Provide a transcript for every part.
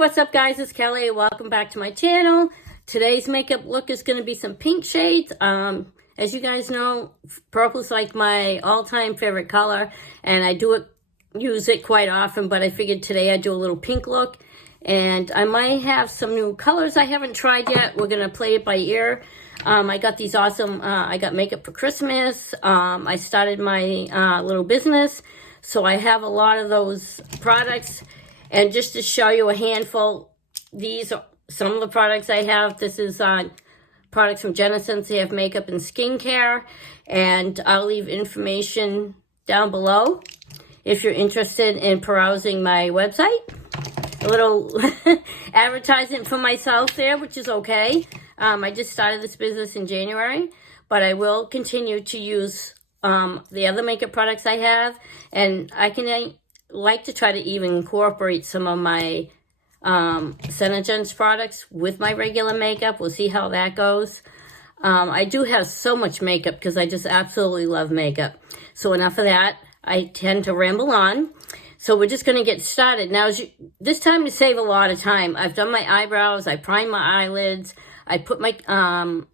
what's up guys, it's Kelly. Welcome back to my channel. Today's makeup look is going to be some pink shades. As you guys know, purple's like my all-time favorite color, and I use it quite often, but I figured today I'd do a little pink look. And I might have some new colors I haven't tried yet. We're going to play it by ear. I got these awesome, I got makeup for Christmas. I started my little business, so I have a lot of those products. And just to show you a handful, these are some of the products I have. This is products from Senesense. They have makeup and skincare. And I'll leave information down below if you're interested in perusing my website. A little advertisement for myself there, which is okay. I just started this business in January, but I will continue to use the other makeup products I have. And I like to try to even incorporate some of my Senegence products with my regular makeup. We'll see how that goes. I do have so much makeup because I just absolutely love makeup. So enough of that. I tend to ramble on. So we're just going to get started. Now, this time to save a lot of time. I've done my eyebrows. I primed my eyelids. I put my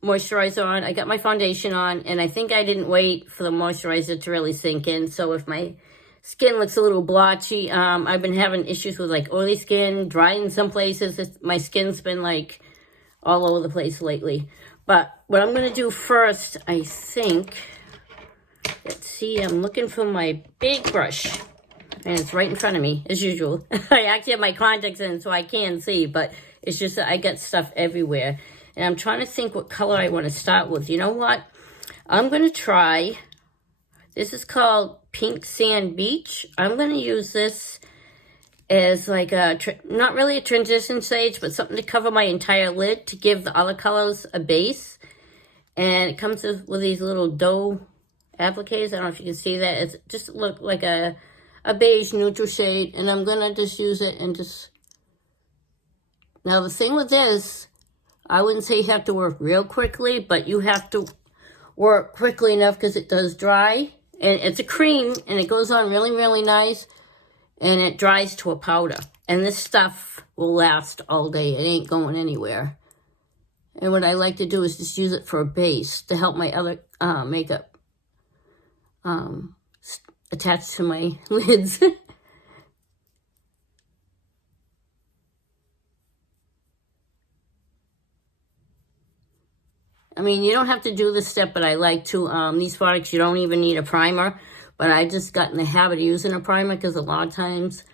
moisturizer on. I got my foundation on. And I think I didn't wait for the moisturizer to really sink in. So if my skin looks a little blotchy, I've been having issues with like oily skin, dry in some places. My skin's been like all over the place lately. But what I'm going to do first, I think, let's see, I'm looking for my big brush. And it's right in front of me, as usual. I actually have my contacts in so I can see, but it's just that I got stuff everywhere. And I'm trying to think what color I want to start with. You know what? I'm going to try, this is called Pink Sand Beach. I'm going to use this as like a, not really a transition shade, but something to cover my entire lid to give the other colors a base. And it comes with these little dough appliques. I don't know if you can see that. It's just look like a beige neutral shade, and I'm gonna just use it and just, now the thing with this, I wouldn't say you have to work real quickly, but you have to work quickly enough because it does dry, and it's a cream, and it goes on really, really nice, and it dries to a powder, and this stuff will last all day. It ain't going anywhere. And what I like to do is just use it for a base to help my other makeup attached to my lids. I mean, you don't have to do this step, but I like to. These products, you don't even need a primer, but I just got in the habit of using a primer because a lot of times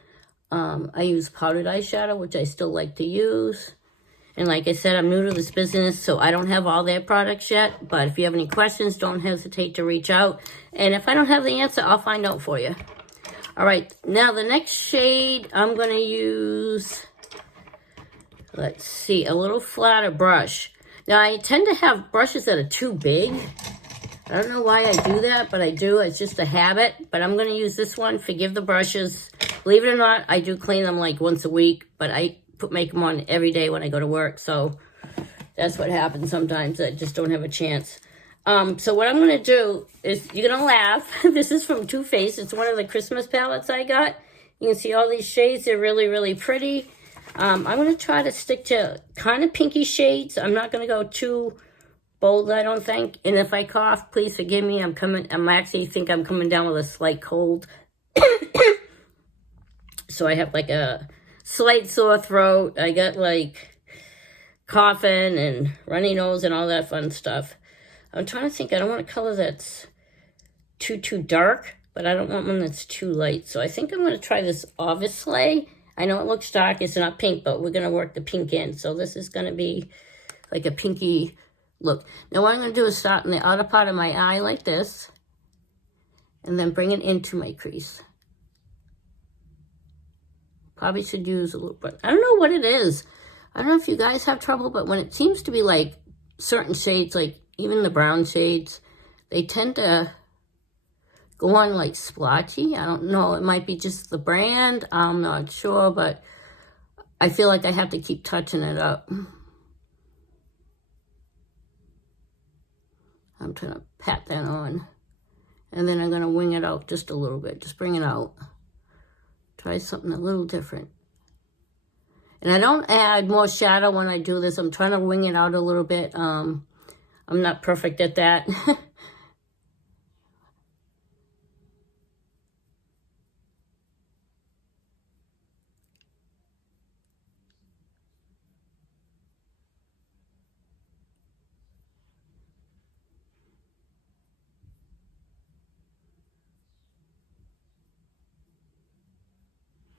I use powdered eyeshadow, which I still like to use. And like I said, I'm new to this business, so I don't have all their products yet. But if you have any questions, don't hesitate to reach out. And if I don't have the answer, I'll find out for you. All right, now the next shade I'm going to use, let's see, a little flatter brush. Now, I tend to have brushes that are too big. I don't know why I do that, but I do. It's just a habit. But I'm going to use this one. Forgive the brushes. Believe it or not, I do clean them like once a week, but I make them on every day when I go to work. So that's what happens sometimes. I just don't have a chance. So what I'm going to do is, you're going to laugh. This is from Twofaced. It's one of the Christmas palettes I got. You can see all these shades. They're really, really pretty. I'm going to try to stick to kind of pinky shades. I'm not going to go too bold, I don't think. And if I cough, please forgive me. I'm actually think I'm coming down with a slight cold. So I have like a slight sore throat. I got like coughing and runny nose and all that fun stuff. I'm trying to think. I don't want a color that's too dark, but I don't want one that's too light. So I think I'm going to try this Obviously. I know it looks dark. It's not pink, but we're going to work the pink in. So this is going to be like a pinky look. Now what I'm going to do is start in the outer part of my eye like this, and then bring it into my crease. Probably should use a little bit. I don't know what it is. I don't know if you guys have trouble, but when it seems to be like certain shades, like even the brown shades, they tend to go on like splotchy. I don't know. It might be just the brand. I'm not sure, but I feel like I have to keep touching it up. I'm trying to pat that on. And then I'm going to wing it out just a little bit. Just bring it out. Try something a little different. And I don't add more shadow when I do this. I'm trying to wing it out a little bit. I'm not perfect at that.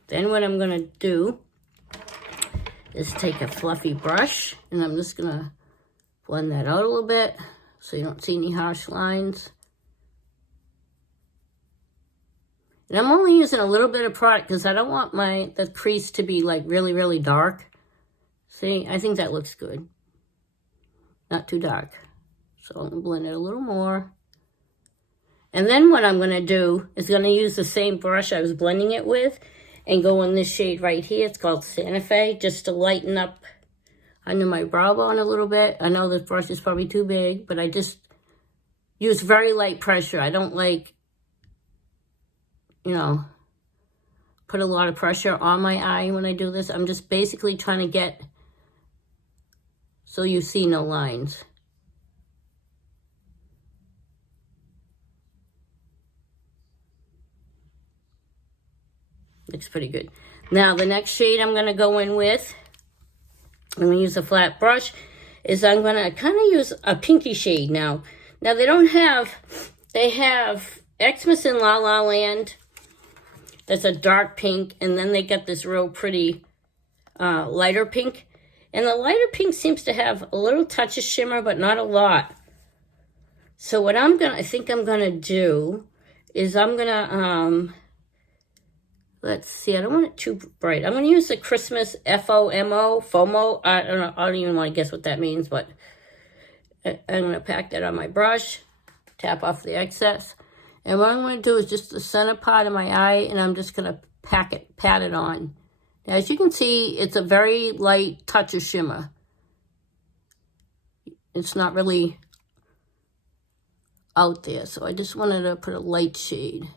Then what I'm going to do is take a fluffy brush, and I'm just going to blend that out a little bit so you don't see any harsh lines. And I'm only using a little bit of product because I don't want the crease to be like really, really dark. See, I think that looks good. Not too dark. So I'm going to blend it a little more. And then what I'm going to do is going to use the same brush I was blending it with and go in this shade right here. It's called Santa, just to lighten up under my brow bone a little bit. I know this brush is probably too big, but I just use very light pressure. I don't like, you know, put a lot of pressure on my eye when I do this. I'm just basically trying to get so you see no lines. Looks pretty good. Now the next shade I'm going to go in with, I'm going to use a flat brush, is I'm going to kind of use a pinky shade now. Now they have Xmas in La La Land. That's a dark pink, and then they get this real pretty lighter pink. And the lighter pink seems to have a little touch of shimmer, but not a lot. So what I think I'm going to do is I'm going to, let's see, I don't want it too bright. I'm going to use the Christmas FOMO. I don't know, I don't even want to guess what that means, but I'm going to pack that on my brush, tap off the excess. And what I'm going to do is just the center part of my eye, and I'm just going to pat it on. Now, as you can see, it's a very light touch of shimmer. It's not really out there, so I just wanted to put a light shade.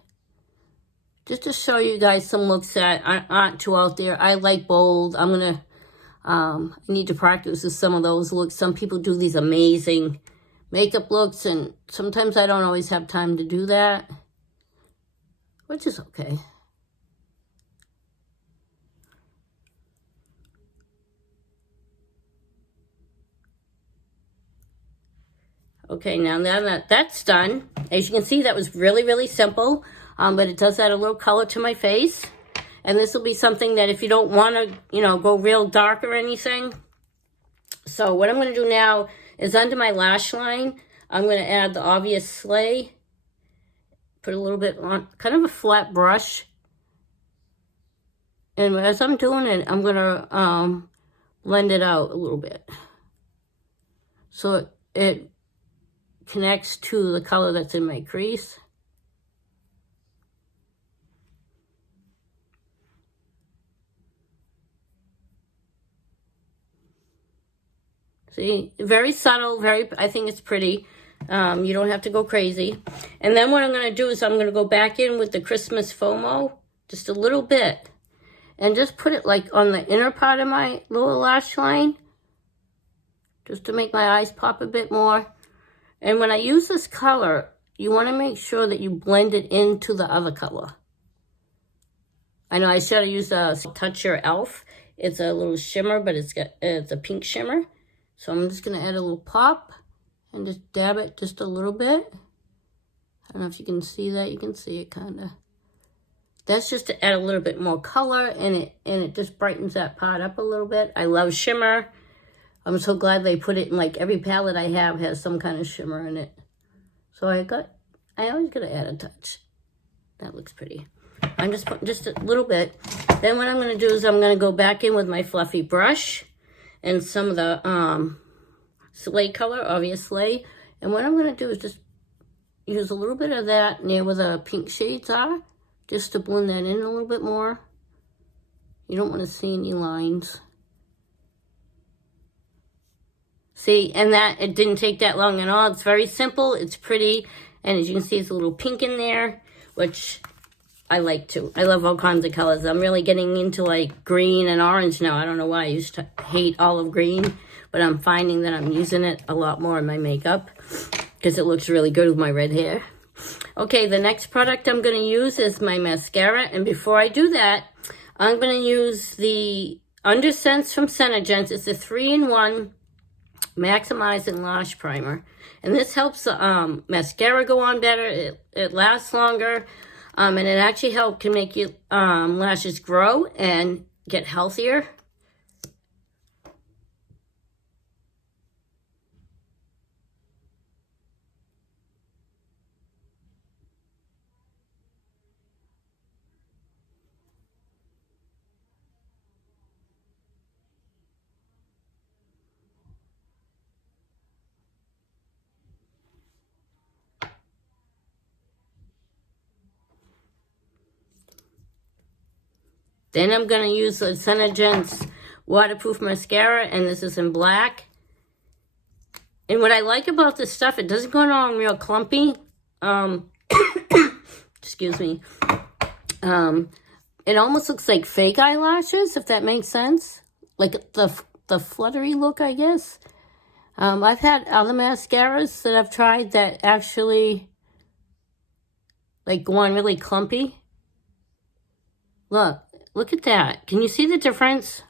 Just to show you guys some looks that aren't too out there. I like bold. I need to practice with some of those looks. Some people do these amazing makeup looks, and sometimes I don't always have time to do that, which is okay. Okay, now that that's done, as you can see, that was really, really simple. But it does add a little color to my face. And this will be something that if you don't want to, you know, go real dark or anything. So what I'm going to do now is under my lash line, I'm going to add the obvious Slay. Put a little bit on, kind of a flat brush. And as I'm doing it, I'm going to blend it out a little bit. So it connects to the color that's in my crease. See, very subtle, I think it's pretty. You don't have to go crazy. And then what I'm going to do is I'm going to go back in with the Christmas FOMO, just a little bit. And just put it like on the inner part of my lower lash line. Just to make my eyes pop a bit more. And when I use this color, you want to make sure that you blend it into the other color. I know I should have used a Touch Your Elf. It's a little shimmer, but it's a pink shimmer. So I'm just going to add a little pop and just dab it just a little bit. I don't know if you can see that. You can see it kind of. That's just to add a little bit more color, and it just brightens that part up a little bit. I love shimmer. I'm so glad they put it in, like, every palette I have has some kind of shimmer in it. So I always got to add a touch. That looks pretty. I'm just putting just a little bit. Then what I'm going to do is I'm going to go back in with my fluffy brush and some of the Slay color, obvious Slay. And what I'm going to do is just use a little bit of that near where the pink shades are, just to blend that in a little bit more. You don't want to see any lines. See, and it didn't take that long at all. It's very simple, it's pretty, and as you can see, it's a little pink in there, which I like to. I love all kinds of colors. I'm really getting into like green and orange now. I don't know why. I used to hate olive green, but I'm finding that I'm using it a lot more in my makeup because it looks really good with my red hair. Okay, the next product I'm going to use is my mascara. And before I do that, I'm going to use the Sense from Senegence. It's a 3-in-1 Maximizing Lash Primer. And this helps the mascara go on better. It lasts longer. And it actually can make your lashes grow and get healthier. Then I'm going to use the Senegence waterproof mascara, and this is in black. And what I like about this stuff, it doesn't go on real clumpy. Excuse me. It almost looks like fake eyelashes, if that makes sense. Like the fluttery look, I guess. I've had other mascaras that I've tried that actually like go on really clumpy. Look at that. Can you see the difference?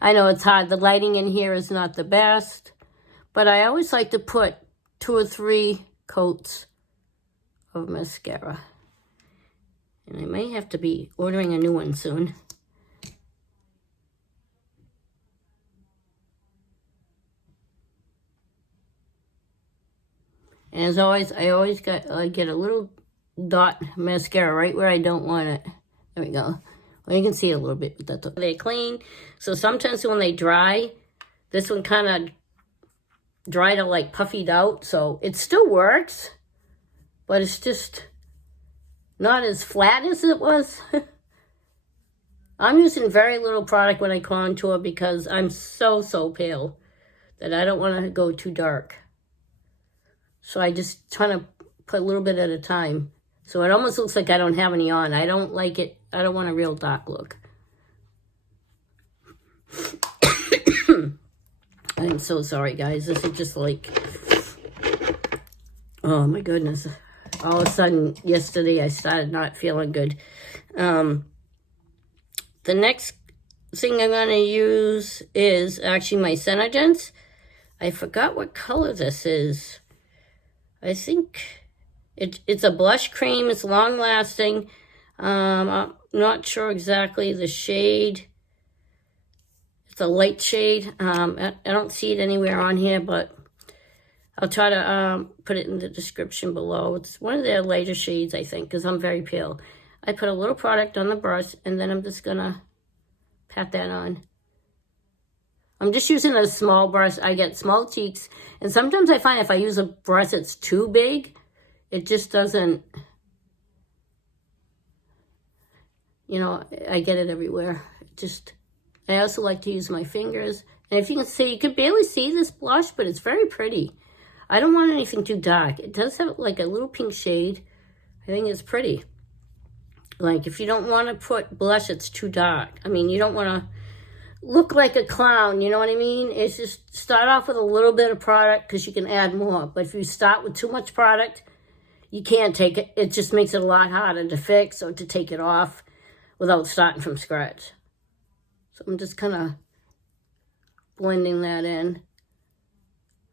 I know it's hard. The lighting in here is not the best, but I always like to put 2 or 3 coats of mascara. And I may have to be ordering a new one soon. And as always, I always get a little dot mascara right where I don't want it. There we go. Well, you can see a little bit, but that's okay. They're clean. So sometimes when they dry, this one kind of dried out, like puffied out. So it still works, but it's just not as flat as it was. I'm using very little product when I contour because I'm so pale that I don't want to go too dark. So I just try to put a little bit at a time. So it almost looks like I don't have any on. I don't like it. I don't want a real dark look. I'm so sorry, guys. This is just like, oh my goodness. All of a sudden, yesterday, I started not feeling good. The next thing I'm going to use is actually my Senegence. I forgot what color this is. I think it's a blush cream. It's long-lasting. I'm not sure exactly the shade. It's a light shade. I don't see it anywhere on here, but I'll try to put it in the description below. It's one of their lighter shades, I think, because I'm very pale. I put a little product on the brush, and then I'm just going to pat that on. I'm just using a small brush. I get small cheeks, and sometimes I find if I use a brush that's too big, it just doesn't, you know, I get it everywhere. I also like to use my fingers. And if you can see, you can barely see this blush, but it's very pretty. I don't want anything too dark. It does have like a little pink shade. I think it's pretty. Like if you don't want to put blush that's too dark. I mean, you don't want to look like a clown, you know what I mean? It's just start off with a little bit of product because you can add more. But if you start with too much product, you can't take it. It just makes it a lot harder to fix or to take it off without starting from scratch. So I'm just kind of blending that in.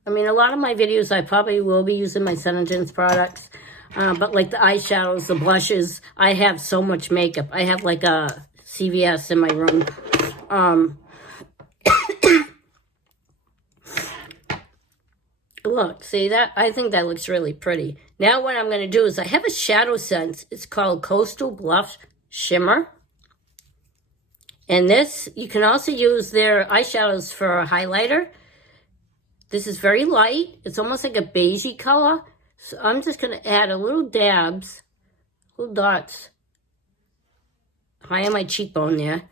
I mean, a lot of my videos, I probably will be using my Senegence products. But like the eyeshadows, the blushes, I have so much makeup. I have like a CVS in my room. Look, see that? I think that looks really pretty. Now what I'm going to do is I have a Shadowsense. It's called Coastal Blush Shimmer. And this, you can also use their eyeshadows for a highlighter. This is very light. It's almost like a beigey color. So I'm just going to add a little dabs, little dots, high on my cheekbone there.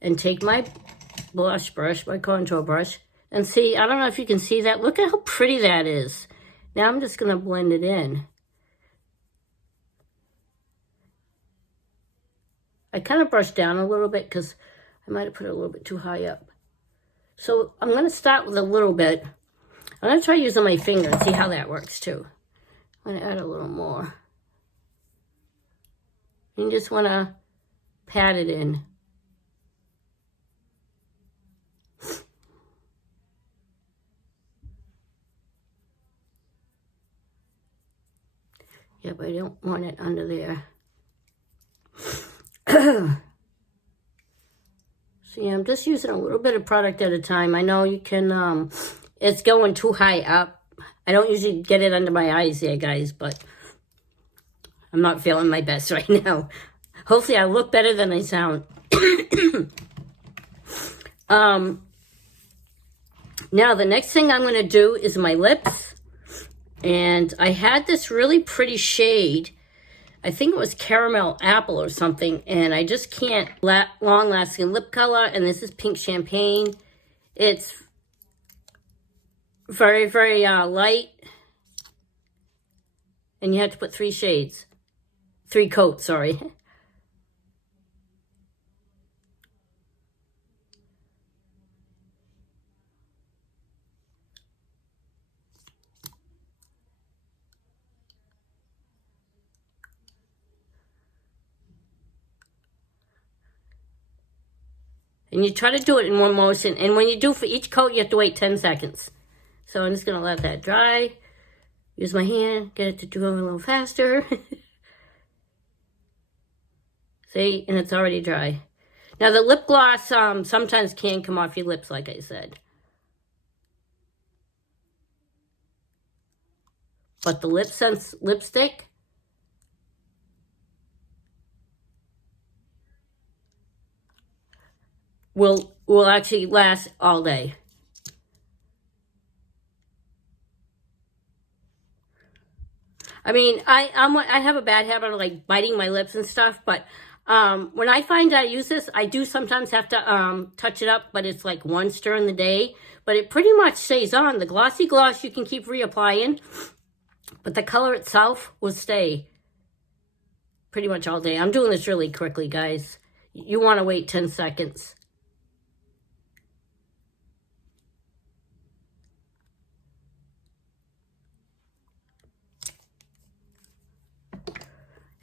And take my blush brush, my contour brush, and see, I don't know if you can see that. Look at how pretty that is. Now I'm just going to blend it in. I kind of brushed down a little bit because I might have put it a little bit too high up. So I'm going to start with a little bit. I'm going to try using my finger and see how that works too. I'm going to add a little more. You just want to pat it in. Yep, I don't want it under there. So yeah, I'm just using a little bit of product at a time. I know you can, it's going too high up. I don't usually get it under my eyes there, guys, but I'm not feeling my best right now. Hopefully I look better than I sound. Now the next thing I'm going to do is my lips. And I had this really pretty shade. I think it was caramel apple or something, and I just can't long-lasting lip color, and this is pink champagne. It's very, very light, and you have to put 3 coats, sorry. And you try to do it in one motion. And when you do for each coat, you have to wait 10 seconds. So I'm just going to let that dry. Use my hand. Get it to do a little faster. See? And it's already dry. Now the lip gloss sometimes can come off your lips, like I said. But the Lipsense lipstick will actually last all day. I mean, I have a bad habit of like biting my lips and stuff, but when I find I use this, I do sometimes have to touch it up, but it's like once during the day. But it pretty much stays on. The glossy gloss you can keep reapplying, but the color itself will stay pretty much all day. I'm doing this really quickly, guys. You want to wait 10 seconds.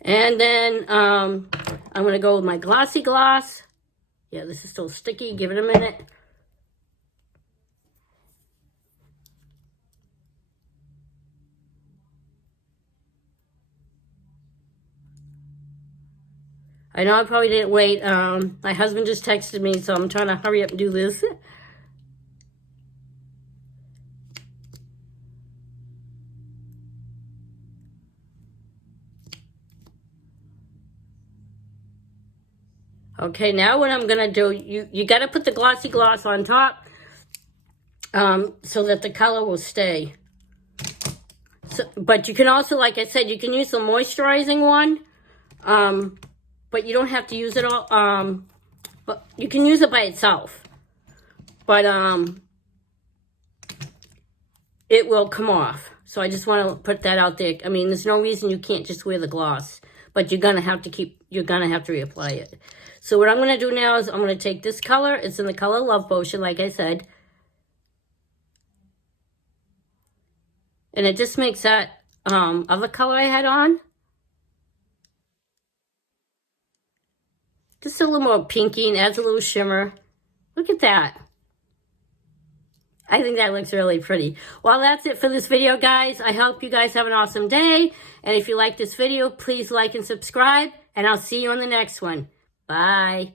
And then I'm going to go with my glossy gloss. Yeah, this is still sticky. Give it a minute. I know I probably didn't wait. My husband just texted me, so I'm trying to hurry up and do this. Okay, now what I'm going to do, you got to put the glossy gloss on top so that the color will stay. So, but you can also, like I said, you can use the moisturizing one, but you don't have to use it all. But you can use it by itself. But it will come off. So I just want to put that out there. I mean, there's no reason you can't just wear the gloss, but you're going to have to reapply it. So what I'm going to do now is I'm going to take this color. It's in the color Love Potion, like I said. And it just makes that other color I had on just a little more pinky and adds a little shimmer. Look at that. I think that looks really pretty. Well, that's it for this video, guys. I hope you guys have an awesome day. And if you like this video, please like and subscribe. And I'll see you on the next one. Bye.